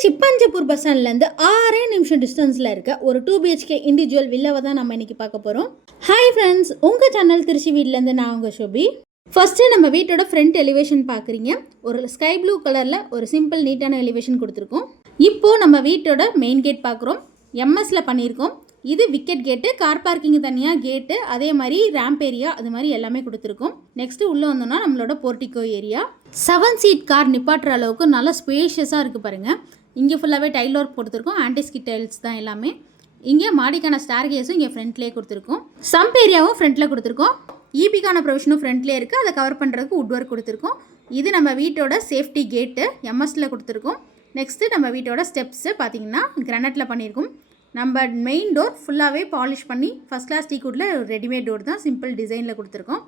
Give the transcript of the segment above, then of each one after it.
Trichy Panjappur bus ஸ்டாண்ட்லேருந்து 6 நிமிஷம் டிஸ்டன்ஸில் இருக்க ஒரு 2 BHK இண்டிவிஜுவல் வில்லாவை தான் நம்ம இன்றைக்கி பார்க்க போகிறோம். ஹாய் ஃப்ரெண்ட்ஸ், உங்கள் சேனல் திருச்சி வீட்டிலேருந்து நான் உங்கள் ஷோபி. ஃபஸ்ட்டு நம்ம வீட்டோட ஃப்ரண்ட் எலிவேஷன் பார்க்குறீங்க. ஒரு ஸ்கை ப்ளூ கலரில் ஒரு சிம்பிள் நீட்டான எலிவேஷன் கொடுத்துருக்கோம். இப்போது நம்ம வீட்டோட மெயின் கேட் பார்க்குறோம். எம்எஸ்ல பண்ணியிருக்கோம். இது விக்கெட் கேட்டு, கார் பார்க்கிங் தனியாக கேட்டு, அதே மாதிரி ரேம்ப் ஏரியா, அது மாதிரி எல்லாமே கொடுத்துருக்கோம். நெக்ஸ்ட்டு உள்ளே வந்தோம்னா நம்மளோட போர்ட்டிகோ ஏரியா. 7 சீட் கார் நிப்பாட்டுற அளவுக்கு நல்லா ஸ்பேஷியஸாக இருக்குது பாருங்கள். இங்கே ஃபுல்லாகவே டைல் ஒர்க் கொடுத்துருக்கோம். ஆன்டிஸ்கிட் டைல்ஸ் தான் எல்லாமே. இங்கே மாடிக்கான ஸ்டார் கேஸும் இங்கே ஃப்ரண்ட்லேயே கொடுத்துருக்கோம். சம்ப் ஏரியாவும் ஃப்ரண்ட்டில் கொடுத்துருக்கோம். ஈபிக்கான ப்ரொவிஷனும் ஃப்ரண்ட்லேயே இருக்குது. அதை கவர் பண்ணுறதுக்கு வுட் ஒர்க் கொடுத்துருக்கோம். இது நம்ம வீட்டோட சேஃப்டி கேட்டு எம்எஸ்ல கொடுத்துருக்கோம். நெக்ஸ்ட்டு நம்ம வீட்டோட ஸ்டெப்ஸு பார்த்திங்கன்னா கிரானைட்டில் பண்ணியிருக்கோம். நம்ம மெயின் டோர் ஃபுல்லாகவே பாலிஷ் பண்ணி ஃபஸ்ட் கிளாஸ் டீக்குட்டில் ரெடிமேட் டோர் தான் சிம்பிள் டிசைனில் கொடுத்துருக்கோம்.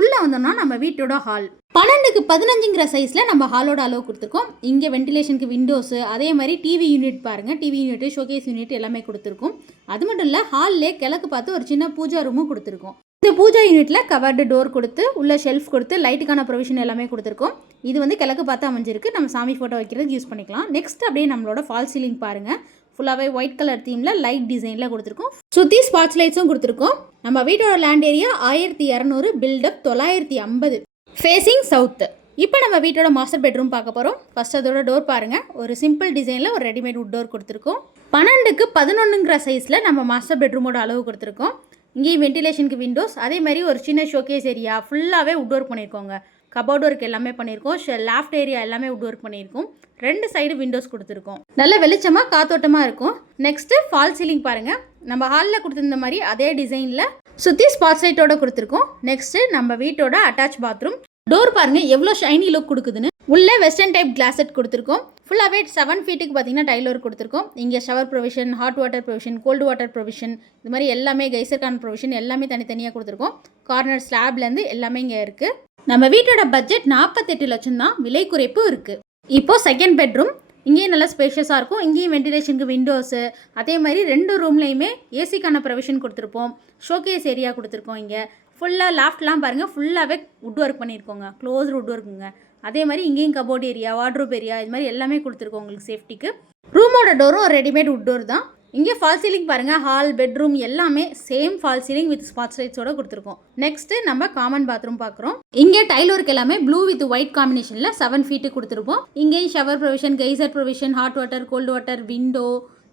உள்ளே வந்தோம்னா நம்ம வீட்டோட ஹால் 12க்கு 15ங்கிற சைஸில் நம்ம ஹாலோட அளவு கொடுத்துருக்கோம். இங்கே வென்டிலேஷனுக்கு விண்டோஸு, அதே மாதிரி டிவி யூனிட் பாருங்கள், டிவி யூனிட்டு, ஷோகேஸ் யூனிட் எல்லாமே கொடுத்துருக்கோம். அது மட்டும் இல்லை, ஹாலிலே கிழக்கு பார்த்து ஒரு சின்ன பூஜா ரூமும் கொடுத்துருக்கோம். இந்த பூஜா யூனிட்டில் கவர்டு டோர் கொடுத்து உள்ள ஷெல்ஃப் கொடுத்து லைட்டுக்கான ப்ரொவிஷன் எல்லாமே கொடுத்துருக்கோம். இது வந்து கிழக்கு பார்த்து அமைஞ்சிருக்கு. நம்ம சாமி ஃபோட்டோ வைக்கிறதுக்கு யூஸ் பண்ணிக்கலாம். நெக்ஸ்ட் அப்படியே நம்மளோட ஃபால் சீலிங் பாருங்கள். ஃபுல்லாகவே ஒயிட் கலர் தீமில் லைட் டிசைனில் கொடுத்துருக்கோம். சுற்றி ஸ்பாட்ஸ் லைட்ஸும் கொடுத்துருக்கோம். நம்ம வீட்டோட land area 1200, built up 950, facing south. இப்போ நம்ம வீட்டோட மாஸ்டர் பெட்ரூம் பார்க்க போகிறோம். ஃபஸ்ட் அதோட டோர் பாருங்கள். ஒரு சிம்பிள் டிசைனில் ஒரு ரெடிமேட் வுட் டோர் கொடுத்துருக்கோம். 12க்கு 11ங்கிற சைஸில் நம்ம மாஸ்டர் பெட்ரூமோட அளவு கொடுத்துருக்கோம். இங்கேயும் வென்டிலேஷனுக்கு விண்டோஸ், அதே மாதிரி ஒரு சின்ன ஷோகேஸ் ஏரியா ஃபுல்லாகவே வுட் ஒர்க் பண்ணியிருக்கோங்க. கபோர்ட் ஒர்க் எல்லாமே பண்ணியிருக்கோம். லேஃப்ட் ஏரியா எல்லாமே வுட் ஒர்க் பண்ணியிருக்கோம். 2 சைடு விண்டோஸ் கொடுத்துருக்கோம். நல்ல வெளிச்சமாக காத்தோட்டமாக இருக்கும். நெக்ஸ்ட்டு ஃபால் சீலிங் பாருங்கள். நம்ம ஹாலில் கொடுத்துருந்த மாதிரி அதே டிசைனில் சுற்றி ஸ்பாட் லைட்டோட கொடுத்துருக்கோம். நெக்ஸ்ட்டு நம்ம வீட்டோட அட்டாச் பாத்ரூம். டோர் பாருங்கள் எவ்வளோ ஷைனி லுக் கொடுக்குதுன்னு. உள்ளே வெஸ்டர்ன் டைப் கிளாஸ் செட் கொடுத்துருக்கோம். ஃபுல்லாகவே 7 ஃபீட்டுக்கு பார்த்தீங்கன்னா டைல் ஒர்க் கொடுத்துருக்கோம். இங்கே shower provision, hot water provision, cold water provision, இது மாதிரி எல்லாமே கைசர்கான ப்ரொவிஷன் எல்லாமே தனித்தனியாக கொடுத்துருக்கோம். கார்னர் ஸ்லாப்லேருந்து எல்லாமே இங்கே இருக்குது. நம்ம வீட்டோட பட்ஜெட் 48 லட்சம் தான். விலை குறைப்பு இருக்குது. இப்போது செகண்ட் பெட்ரூம். இங்கேயும் நல்லா ஸ்பேஷியஸாக இருக்கும். இங்கேயும் வென்டிலேஷனுக்கு விண்டோஸு, அதே மாதிரி 2 ரூம்லேயுமே ஏசிக்கான ப்ரொவிஷன் கொடுத்துருப்போம். ஷோகேஸ் ஏரியா கொடுத்துருக்கோம். இங்கே ஃபுல்லாக லாஃப்ட்லாம் பாருங்கள், ஃபுல்லாகவே வுட் ஒர்க் பண்ணியிருக்கோங்க. க்ளோஸ் வுட் ஒர்க்குங்க. அதே மாதிரி இங்கேயும் கபோர்ட் ஏரியா, வார்ட்ரோப் ஏரியா, இது மாதிரி எல்லாமே கொடுத்துருக்கோம் உங்களுக்கு சேஃப்டிக்கு. ரூமோட டோரும் ரெடிமேட் வுட் டோர் தான். இங்கே ஃபால் சீலிங் பாருங்கள். ஹால், பெட்ரூம் எல்லாமே same fall ceiling with spot லைட்ஸோட கொடுத்துருக்கோம். நெக்ஸ்ட்டு நம்ம காமன் பாத்ரூம் பார்க்குறோம். இங்கே டைல் ஒர்க் எல்லாமே ப்ளூ வித் ஒயிட் காம்பினேஷனில் 7 ஃபீட்டு கொடுத்துருப்போம். இங்கேயும் shower provision, geyser provision, hot water, cold water, window,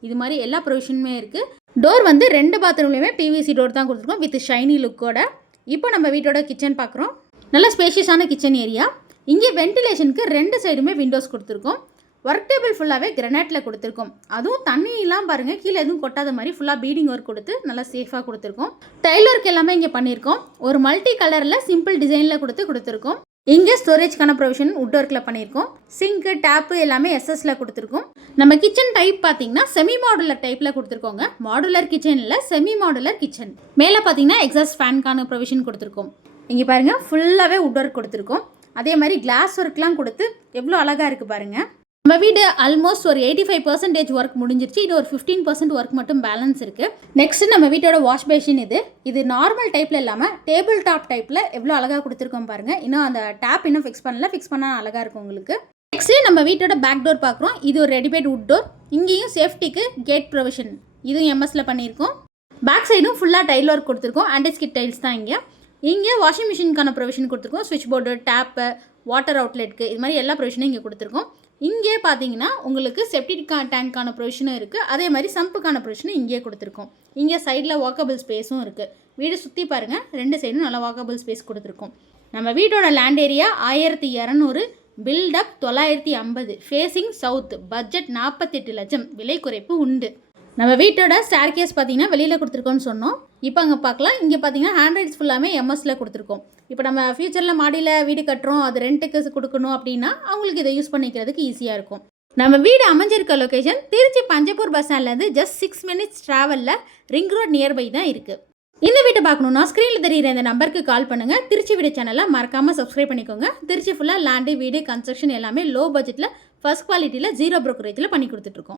இது மாதிரி எல்லா ப்ரொவிஷனுமே இருக்குது. டோர் வந்து 2 பாத்ரூம்லேயுமே பிவிசி டோர் தான் கொடுத்துருக்கோம் வித் ஷைனி லுக்கோட. இப்போ நம்ம வீட்டோட கிச்சன் பார்க்குறோம். நல்ல ஸ்பேஷியஸான கிச்சன் ஏரியா. இங்கே வென்டிலேஷனுக்கு 2 சைடுமே விண்டோஸ் கொடுத்துருக்கோம். ஒர்க் டேபிள் ஃபுல்லாகவே கிரானைட்டில் கொடுத்துருக்கோம். அதுவும் தண்ணியெலாம் பாருங்கள் கீழே எதுவும் கொட்டாத மாதிரி ஃபுல்லாக பீடிங் ஒர்க் கொடுத்து நல்லா சேஃபாக கொடுத்துருக்கோம். டைல் ஒர்க் எல்லாமே இங்கே பண்ணியிருக்கோம். ஒரு மல்டி கலரில் சிம்பிள் டிசைனில் கொடுத்துருக்கோம். இங்கே ஸ்டோரேஜ்க்கான ப்ரொவிஷன் வுட் ஒர்க்கில் பண்ணியிருக்கோம். சிங்க்கு, டேப்பு எல்லாமே எஸ்எஸ்ல கொடுத்துருக்கோம். நம்ம கிச்சன் டைப் பார்த்தீங்கன்னா செமி மாடுலர் டைப்பில் கொடுத்துருக்கோங்க. மாடுலர் கிச்சனில் செமி மாடுலர் கிச்சன். மேலே பார்த்தீங்கன்னா எக்ஸாஸ்ட் ஃபேனுக்கான ப்ரொவிஷன் கொடுத்துருக்கோம். இங்கே பாருங்கள் ஃபுல்லாகவே வுட் ஒர்க் கொடுத்துருக்கோம். அதே மாதிரி கிளாஸ் ஒர்க்லாம் கொடுத்து எவ்வளோ அழகாக இருக்குது பாருங்கள். நம்ம வீடு ஆல்மோஸ்ட் ஒரு 85% ஒர்க் முடிஞ்சிருச்சு. இது ஒரு 15% ஒர்க் மட்டும் பேலன்ஸ் இருக்குது. நெக்ஸ்ட் நம்ம வீட்டோட வாஷ் பேஷின். இது நார்மல் டைப்பில் இல்லாமல் டேபிள் டாப் டைப்பில் எவ்வளோ அழகாக கொடுத்துருக்கோம் பாருங்கள். இன்னும் அந்த டேப் இன்னும் ஃபிக்ஸ் பண்ணால் அழகாக இருக்கும் உங்களுக்கு. நெக்ஸ்ட்டு நம்ம வீட்டோட பேக் டோர் பார்க்குறோம். இது ஒரு ரெடிமேட் வுட் டோர். இங்கேயும் சேஃப்டிக்கு கேட் ப்ரொவிஷன் இதுவும் எம்எஸ்ல பண்ணியிருக்கோம். பேக் சைடும் ஃபுல்லாக டைல் ஒர்க் கொடுத்துருக்கோம். ஆன்டிஸ்கிட் டைல்ஸ் தான் இங்கே வாஷிங் மிஷினுக்கான ப்ரொவிஷன் கொடுத்துருக்கோம். ஸ்விட்ச் போர்டு, டேப்பு, வாட்டர் அவுட்லெட்டுக்கு இது மாதிரி எல்லா ப்ரொவிஷனும் இங்கே கொடுத்துருக்கோம். இங்கே பார்த்தீங்கன்னா உங்களுக்கு செப்டிக் டேங்க்கான ப்ரொவிஷனும் இருக்குது. அதே மாதிரி சம்புக்கான ப்ரொவிஷனும் இங்கே கொடுத்துருக்கோம். இங்கே சைடில் வாக்கபிள் ஸ்பேஸும் இருக்குது. வீடு சுற்றி பாருங்கள், 2 சைடும் நல்லா வாக்கபிள் ஸ்பேஸ் கொடுத்துருக்கோம். நம்ம வீட்டோட land area 1200, built up 950, facing south. Budget 48 லட்சம். விலை குறைப்பு உண்டு. நம்ம வீட்டோட ஸ்டேர் கேஸ் பார்த்தீங்கன்னா வெளியில் கொடுத்துருக்கோன்னு சொன்னோம். இப்போ அங்கே பார்க்கலாம். இங்கே பார்த்தீங்கன்னா ஹேண்ட் ரைட்ஸ் ஃபுல்லாமே எம்எஸ்ல கொடுத்துருக்கோம். இப்போ நம்ம ஃபியூச்சரில் மாடியில் வீடு கட்டுறோம், அது ரெண்ட்டுக்கு கொடுக்கணும் அப்படின்னா அவங்களுக்கு இதை யூஸ் பண்ணிக்கிறதுக்கு ஈஸியாக இருக்கும். நம்ம வீடு அமைஞ்சிருக்க லொக்கேஷன் திருச்சி பஞ்சப்பூர் பஸ் ஸ்டாண்ட்லேருந்து ஜஸ்ட் 6 மினிட்ஸ் ட்ராவலில் ரிங் ரோட் நியர்பை தான் இருக்குது. இந்த வீட்டை பார்க்கணுன்னா ஸ்க்ரீனில் தெரிகிற இந்த நம்பருக்கு கால் பண்ணுங்கள். திருச்சி வீடு சேனலை மறக்காமல் சப்ஸ்கிரைப் பண்ணிக்கோங்க. திருச்சி ஃபுல்லாக லேண்டு, வீடு, கன்ஸ்ட்ரக்ஷன் எல்லாமே லோ பட்ஜெட்டில் ஃபர்ஸ்ட் குவாலிட்டியில் 0 ப்ரோக்கரேஜில் பண்ணி கொடுத்துட்ருக்கோம்.